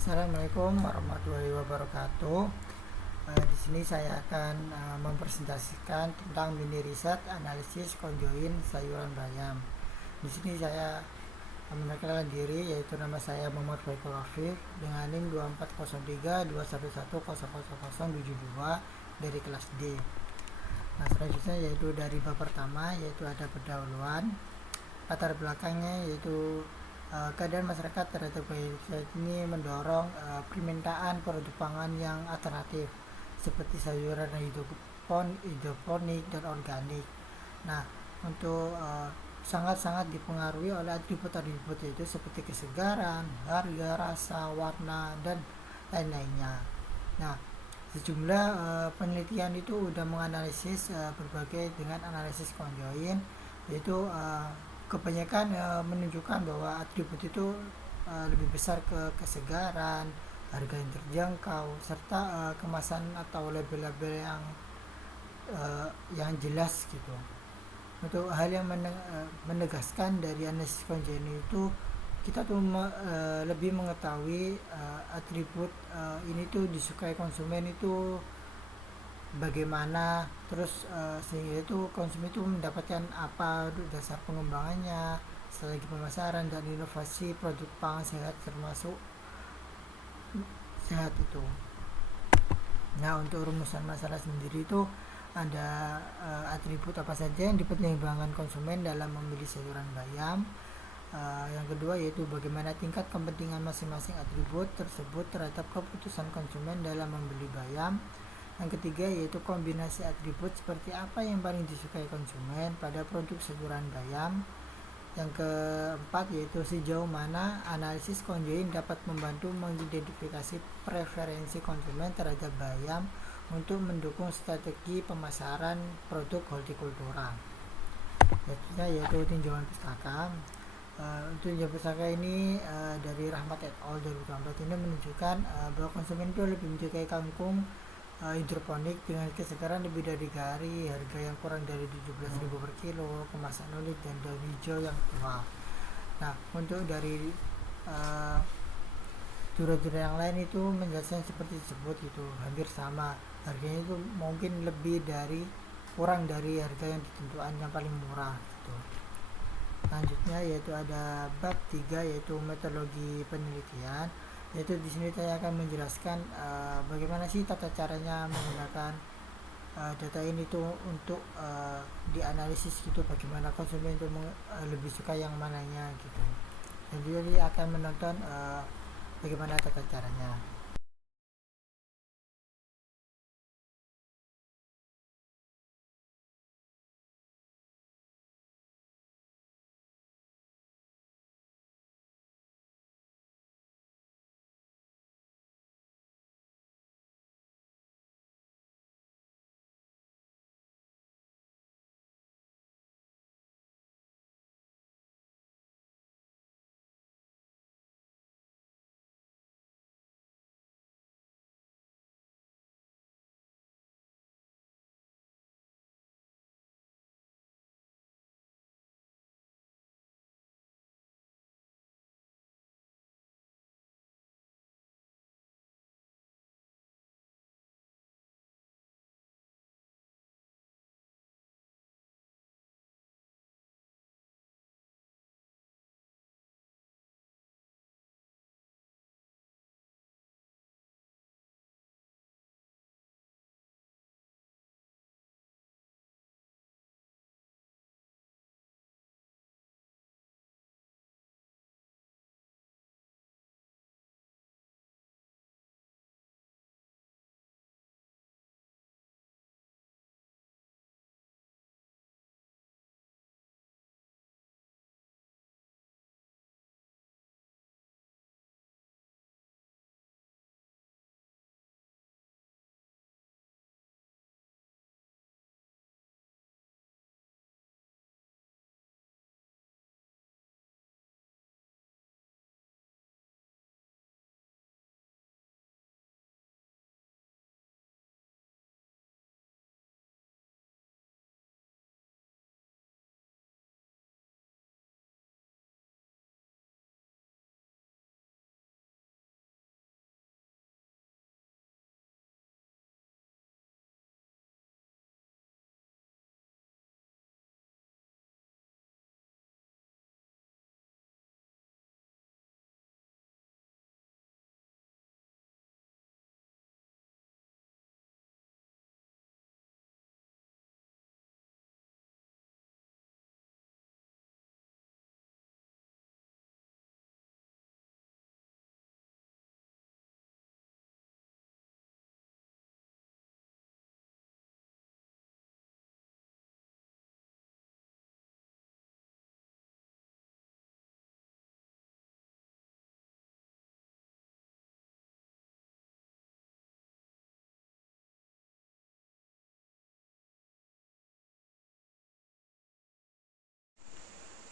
Assalamualaikum warahmatullahi wabarakatuh. Di sini saya akan mempresentasikan tentang mini riset analisis konjoin sayuran bayam. Di sini saya mengenalkan diri, yaitu nama saya Muhammad Faikul Afif dengan NIM 240321100072 dari kelas D. Nah, selanjutnya yaitu dari bab pertama, yaitu ada pendahuluan. Latar belakangnya yaitu keadaan masyarakat terhadap biodiversitas ini mendorong permintaan produk pangan yang alternatif seperti sayuran hidroponik dan organik. Nah, untuk sangat-sangat dipengaruhi oleh atribut-atribut yaitu seperti kesegaran, harga, rasa, warna, dan lain-lainnya. Nah, sejumlah penelitian itu sudah menganalisis berbagai dengan analisis konjoin, yaitu kebanyakan menunjukkan bahwa atribut itu lebih besar ke kesegaran, harga yang terjangkau, serta kemasan atau label-label yang jelas gitu. Untuk hal yang menegaskan dari analisis konjoin itu, kita tuh lebih mengetahui atribut ini tuh disukai konsumen itu bagaimana, terus sehingga itu konsumen itu mendapatkan apa dasar pengembangannya, strategi pemasaran, dan inovasi produk pangan sehat termasuk sehat itu. Nah, untuk rumusan masalah sendiri itu ada atribut apa saja yang dipertimbangkan konsumen dalam memilih sayuran bayam. Yang kedua yaitu bagaimana tingkat kepentingan masing-masing atribut tersebut terhadap keputusan konsumen dalam membeli bayam. Yang ketiga yaitu kombinasi atribut seperti apa yang paling disukai konsumen pada produk sayuran bayam. Yang keempat yaitu sejauh mana analisis konjoin dapat membantu mengidentifikasi preferensi konsumen terhadap bayam untuk mendukung strategi pemasaran produk hortikultura. Yaitu tinjauan pustaka. Untuk tinjauan pustaka ini dari Rahmat et al. 2014 ini menunjukkan bahwa konsumen itu lebih menyukai kangkung hidroponik dengan kesegaran lebih dari gari, harga yang kurang dari 17.000 per kilo, kemasan unik, dan daun hijau yang tua. Nah, untuk dari jura-jura yang lain itu menjelaskan seperti tersebut itu hampir sama, harganya itu mungkin lebih dari kurang dari harga yang ditentukan yang paling murah gitu. Selanjutnya yaitu ada bab 3 yaitu metodologi penelitian, yaitu di sini saya akan menjelaskan bagaimana sih tata caranya menggunakan data ini tuh untuk dianalisis gitu, bagaimana konsumen itu lebih suka yang mananya gitu. Jadi akan menonton bagaimana tata caranya.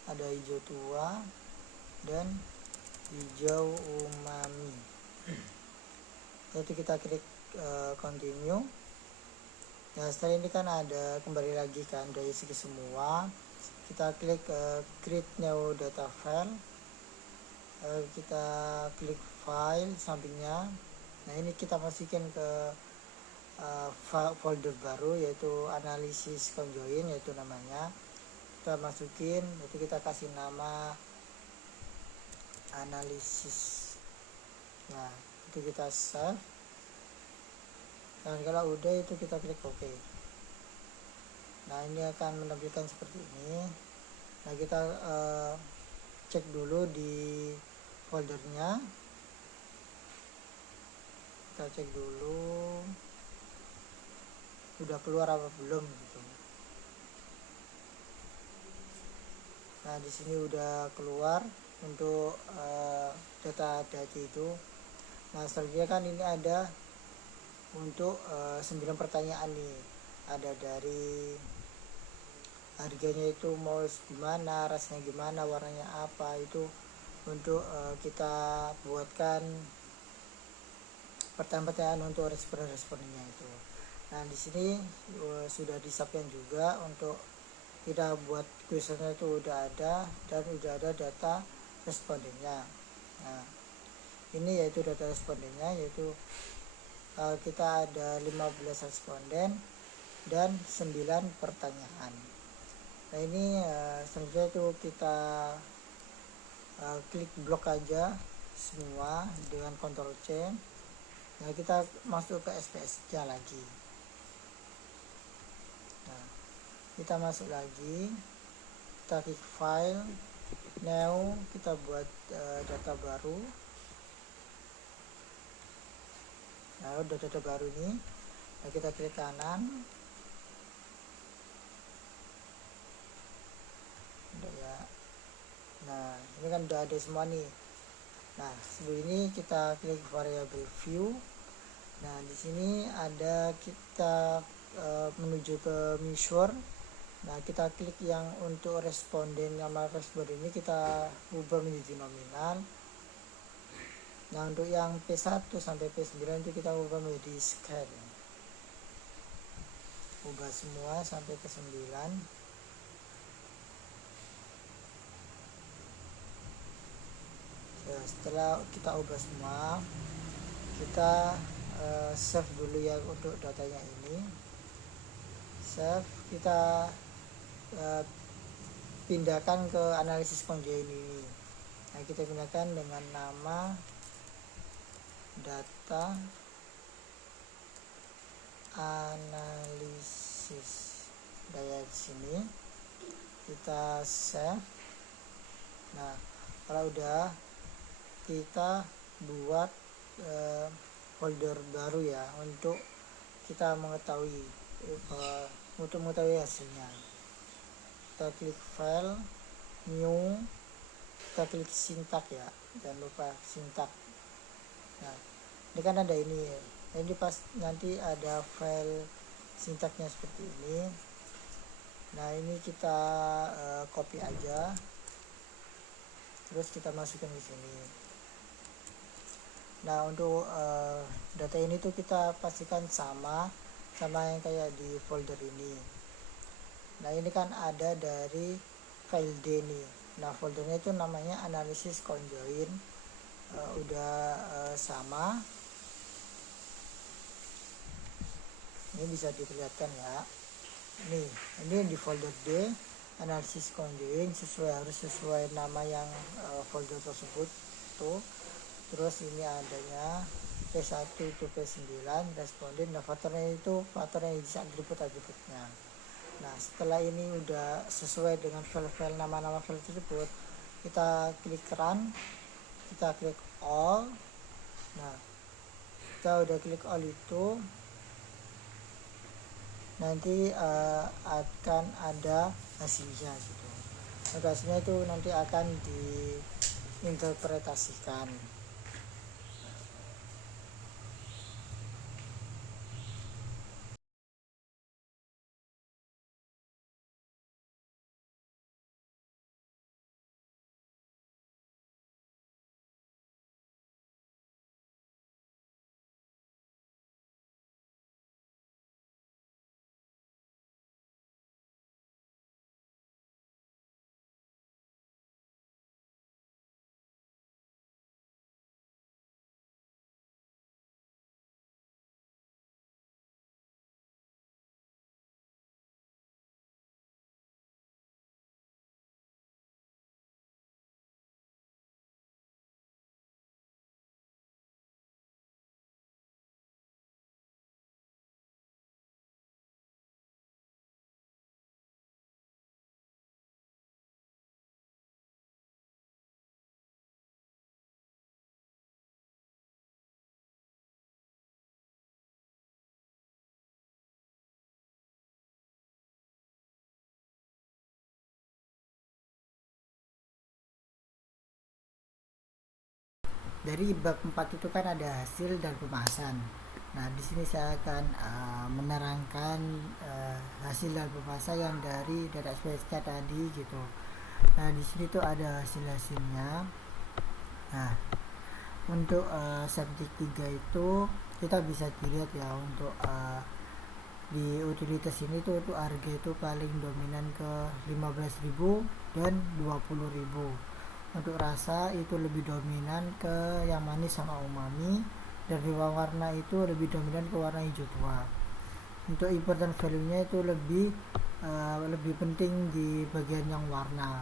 ada hijau tua dan hijau umami. Jadi kita klik continue. Nah setelah ini kan ada kembali lagi kan dari segi semua, kita klik create new data file, kita klik file sampingnya. Nah ini kita masukin ke folder baru yaitu analisis conjoin, yaitu namanya kita masukin, itu kita kasih nama analisis. Nah itu kita save, dan kalau udah itu kita klik OK. Nah ini akan menampilkan seperti ini. Nah kita cek dulu di foldernya, kita cek dulu udah keluar apa belum gitu. Nah di sini udah keluar untuk data itu. Nah selanjutnya kan ini ada untuk 9 pertanyaan nih, ada dari harganya itu mau gimana, rasanya gimana, warnanya apa, itu untuk kita buatkan pertanyaan-pertanyaan untuk responnya itu. Nah di sini sudah disiapkan juga untuk kita buat kuesionernya, itu udah ada dan udah ada data respondennya. Nah ini yaitu data respondennya, yaitu kita ada 15 responden dan 9 pertanyaan. Nah ini selanjutnya itu kita klik blok aja semua dengan Ctrl C. Nah kita masuk ke SPS nya lagi. Nah kita masuk lagi, kita klik file new, kita buat data baru. Nah udah data baru ini. Nah kita klik kanan, udah ya. Nah ini kan udah ada semua nih. Nah sebelum ini kita klik variable view. Nah di sini ada kita menuju ke measure. Nah kita klik yang untuk responden, nama responden ini kita ubah menjadi nominal. Nah untuk yang P1 sampai P9 itu kita ubah menjadi scan, ubah semua sampai ke 9. Nah, setelah kita ubah semua, kita save dulu ya untuk datanya ini. Save, kita pindahkan ke analisis conjoin ini. Nah kita pindahkan dengan nama data analisis. Dari sini kita save. Nah kalau udah, kita buat folder baru ya untuk kita mengetahui hasilnya. Kita klik file new, kita klik sintak ya, jangan lupa sintak. Nah ini kan ada ini, ini pas nanti ada file sintaknya seperti ini. Nah ini kita copy aja, terus kita masukkan di sini. Nah untuk data ini tuh kita pastikan sama yang kayak di folder ini. Nah ini kan ada dari file D nih. Nah foldernya itu namanya analisis conjoin, udah sama. Ini bisa diperlihatkan ya. Ini di folder D analisis conjoin, harus sesuai nama yang folder tersebut tuh. Terus ini adanya P1 itu P9 responden, dan faktornya itu faktornya isi atribut-atributnya. Nah setelah ini udah sesuai dengan file-file, nama-nama file tersebut, kita klik run, kita klik all. Nah kita udah klik all itu, nanti akan ada hasilnya gitu. Hasilnya itu nanti akan diinterpretasikan. Dari bab 4 itu kan ada hasil dan kemasan. Nah, di sini saya akan menerangkan hasil dan kemasan yang dari data SPSK tadi gitu. Nah, di sini tuh ada hasil-hasilnya. Nah, untuk subjek 3 itu kita bisa dilihat ya, untuk di utilitas ini tuh untuk harga itu paling dominan ke 15.000 dan 20.000. Untuk rasa itu lebih dominan ke yang manis sama umami, dan di warna itu lebih dominan ke warna hijau tua. Untuk important value-nya itu lebih penting di bagian yang warna.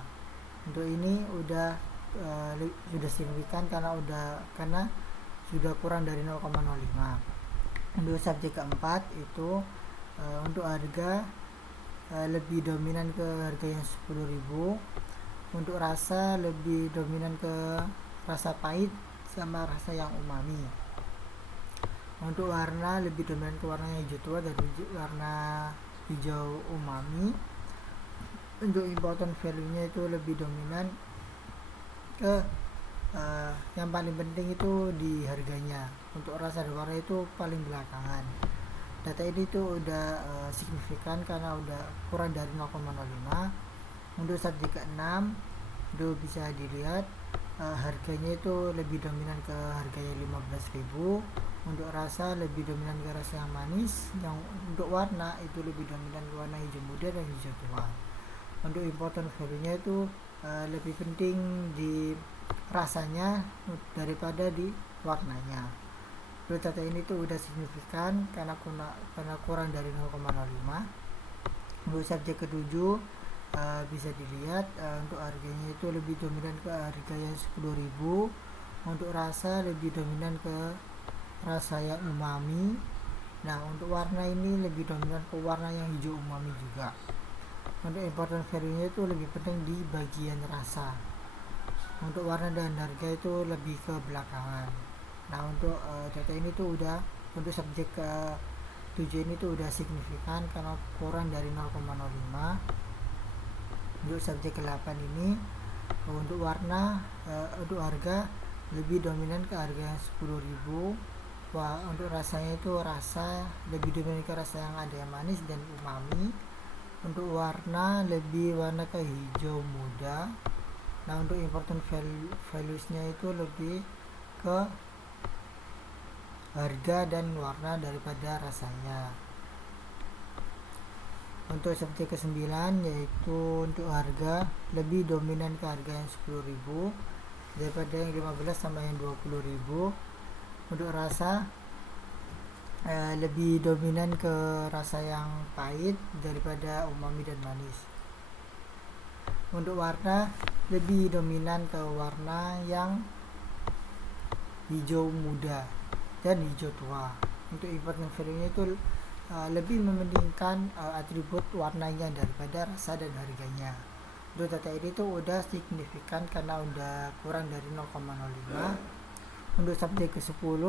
Untuk ini sudah signifikan karena sudah kurang dari 0,05. Untuk subjek keempat itu untuk harga lebih dominan ke harga yang 10.000. Untuk rasa lebih dominan ke rasa pahit sama rasa yang umami. Untuk warna lebih dominan ke warna hijau tua dan warna hijau umami. Untuk important value-nya itu lebih dominan ke yang paling penting itu di harganya. Untuk rasa dan warna itu paling belakangan. Data ini tuh udah signifikan karena udah kurang dari 0,05. Untuk subjek ke-6 itu bisa dilihat harganya itu lebih dominan ke harganya 15.000. Untuk rasa lebih dominan ke rasa yang manis. Yang untuk warna itu lebih dominan ke warna hijau muda dan hijau tua. Untuk important value-nya itu lebih penting di rasanya daripada di warnanya. Data ini tuh udah signifikan karena kurang dari 0,05. Untuk subjek ke-7 bisa dilihat untuk harganya itu lebih dominan ke harga yang 10.000. Untuk rasa lebih dominan ke rasa yang umami. Nah, untuk warna ini lebih dominan ke warna yang hijau umami juga. Untuk important value-nya itu lebih penting di bagian rasa. Untuk warna dan harga itu lebih ke belakangan. Nah, untuk data ini tuh udah untuk subjek ke-7 ini tuh udah signifikan karena kurang dari 0,05. Untuk subjek ke-8 ini untuk warna untuk harga lebih dominan ke harga yang 10.000. Untuk rasanya itu rasa lebih dominan ke rasa yang ada yang manis dan umami. Untuk warna lebih warna ke hijau muda. Nah, untuk important values-nya itu lebih ke harga dan warna daripada rasanya. Untuk subjek ke-9 yaitu untuk harga lebih dominan ke harga yang 10.000 daripada yang 15 sama yang 20.000. Untuk rasa lebih dominan ke rasa yang pahit daripada umami dan manis. Untuk warna lebih dominan ke warna yang hijau muda dan hijau tua. Untuk important value-nya itu lebih mementingkan atribut warnanya daripada rasa dan harganya. Untuk data ini tuh udah signifikan karena udah kurang dari 0,05. Untuk subjek ke-10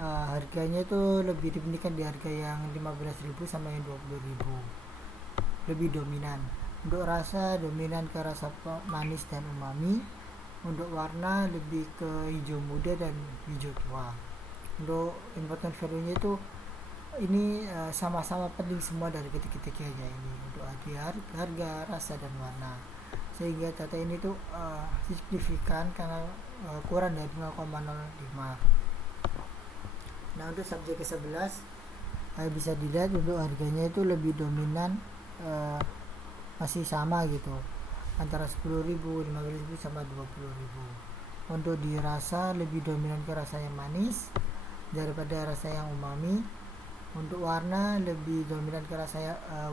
harganya itu lebih dibandingkan di harga yang 15.000 sama yang 20.000. Lebih dominan. Untuk rasa dominan ke rasa manis dan umami. Untuk warna lebih ke hijau muda dan hijau tua. Untuk important value-nya itu ini sama-sama penting semua dari ketiga-tiganya ini, untuk harga, rasa, dan warna. Sehingga data ini tuh signifikan karena kurang dari 0,05. Nah, untuk subjek ke-11 bisa dilihat untuk harganya itu lebih dominan masih sama gitu, antara 10.000, 15.000 sama 20.000. Untuk di rasa lebih dominan ke rasa yang manis daripada rasa yang umami. Untuk warna lebih dominan ke rasa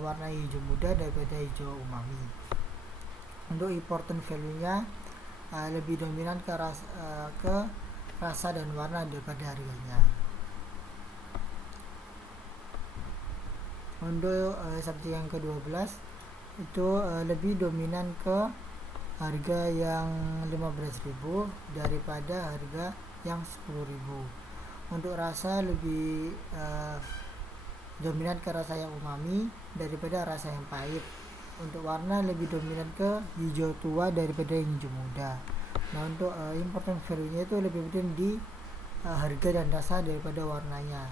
warna hijau muda daripada hijau umami. Untuk important value-nya lebih dominan ke rasa dan warna daripada harganya. Untuk subjek yang ke-12 itu lebih dominan ke harga yang 15.000 daripada harga yang 10.000. Untuk rasa lebih dominan ke rasa yang umami daripada rasa yang pahit. Untuk warna lebih dominan ke hijau tua daripada hijau muda. Nah, untuk important value-nya itu lebih penting di harga dan rasa daripada warnanya.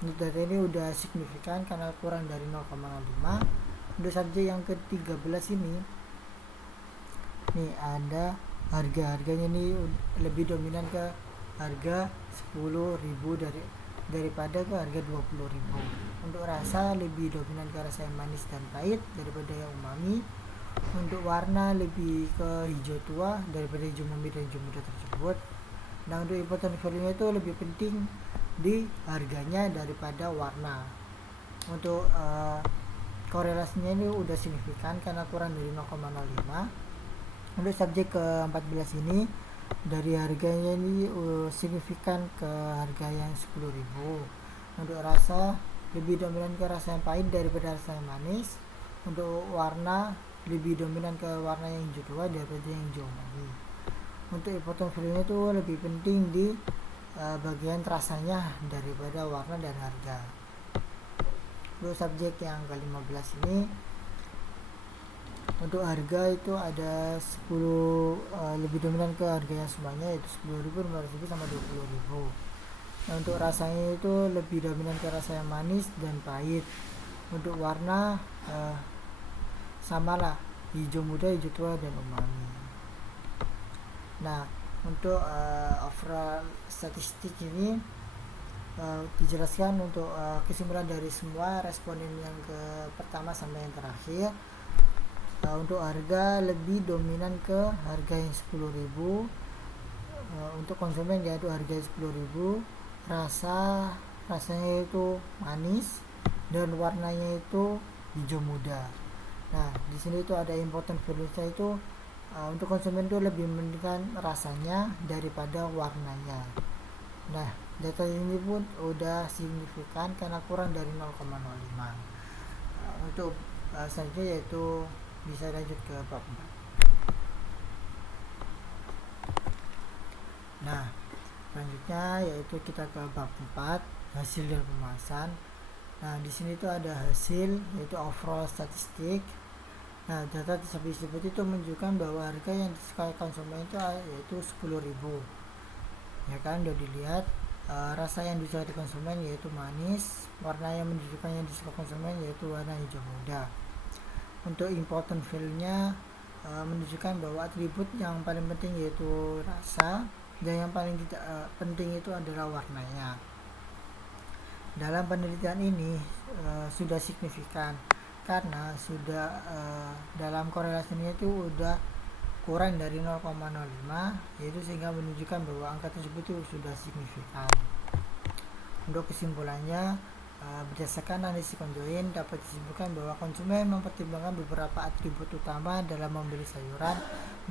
Untuk data ini udah signifikan karena kurang dari 0,05. Untuk subjek yang ke-13 ini nih ada harganya ini lebih dominan ke harga 10.000 daripada ke harga 20.000. Untuk rasa lebih dominan ke rasa yang manis dan pahit daripada yang umami. Untuk warna lebih ke hijau tua daripada hijau murni dan hijau muda tersebut. Nah, untuk important value itu lebih penting di harganya daripada warna. Untuk korelasinya ini udah signifikan karena kurang dari 0,05. Untuk subjek ke-14 ini dari harganya ini signifikan ke harga yang 10.000. Untuk rasa lebih dominan ke rasa yang pahit daripada rasa yang manis. Untuk warna lebih dominan ke warna yang hijau tua daripada yang hijau murni. Untuk important value itu lebih penting di bagian rasanya daripada warna dan harga. Untuk subjek yang ke-15 ini untuk harga itu ada 10 lebih dominan ke harganya semuanya yaitu 10.000, 15.000 sama 20.000. Nah, untuk rasanya itu lebih dominan ke rasa yang manis dan pahit. Untuk warna samalah hijau muda, hijau tua dan umami. Nah, untuk overall statistik ini dijelaskan untuk kesimpulan dari semua responden yang ke pertama sampai yang terakhir. Untuk harga lebih dominan ke harga yang 10.000. Untuk konsumen yaitu harga 10.000. Rasanya itu manis dan warnanya itu hijau muda. Nah, di sini itu ada important value-nya itu untuk konsumen itu lebih mementingkan rasanya daripada warnanya. Nah, data ini pun udah signifikan karena kurang dari 0,05. Untuk selanjutnya yaitu bisa lanjut ke bab 4. Nah, selanjutnya yaitu kita ke bab 4, hasil dan pembahasan. Nah, di sini tuh ada hasil yaitu overall statistik. Nah, data tersebut itu menunjukkan bahwa harga yang disukai konsumen itu yaitu 10.000. Ya kan, udah dilihat rasa yang disukai konsumen yaitu manis, warna yang menunjukkan yang disukai konsumen yaitu warna hijau muda. Untuk important value-nya menunjukkan bahwa atribut yang paling penting yaitu rasa dan yang paling tidak penting itu adalah warnanya. Dalam penelitian ini sudah signifikan karena sudah dalam korelasinya itu udah kurang dari 0,05 yaitu sehingga menunjukkan bahwa angka tersebut itu sudah signifikan. Untuk kesimpulannya berdasarkan analisis konjoin dapat disimpulkan bahwa konsumen mempertimbangkan beberapa atribut utama dalam membeli sayuran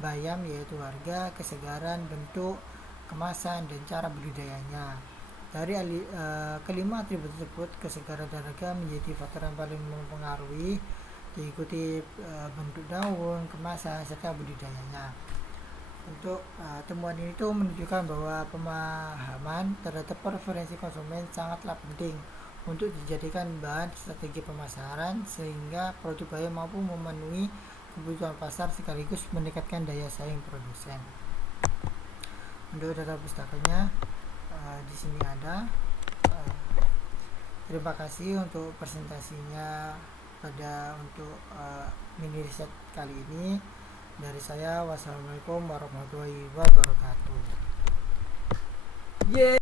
bayam yaitu harga, kesegaran, bentuk, kemasan, dan cara budidayanya. Dari kelima atribut tersebut, kesegaran dan harga menjadi faktor yang paling mempengaruhi, diikuti bentuk daun, kemasan, serta budidayanya. Untuk temuan ini itu menunjukkan bahwa pemahaman terhadap preferensi konsumen sangatlah penting untuk dijadikan bahan strategi pemasaran sehingga produk bayam mampu memenuhi kebutuhan pasar sekaligus meningkatkan daya saing produsen. Untuk data pustakanya di sini ada. Terima kasih untuk presentasinya untuk mini riset kali ini. Dari saya, wassalamualaikum warahmatullahi wabarakatuh.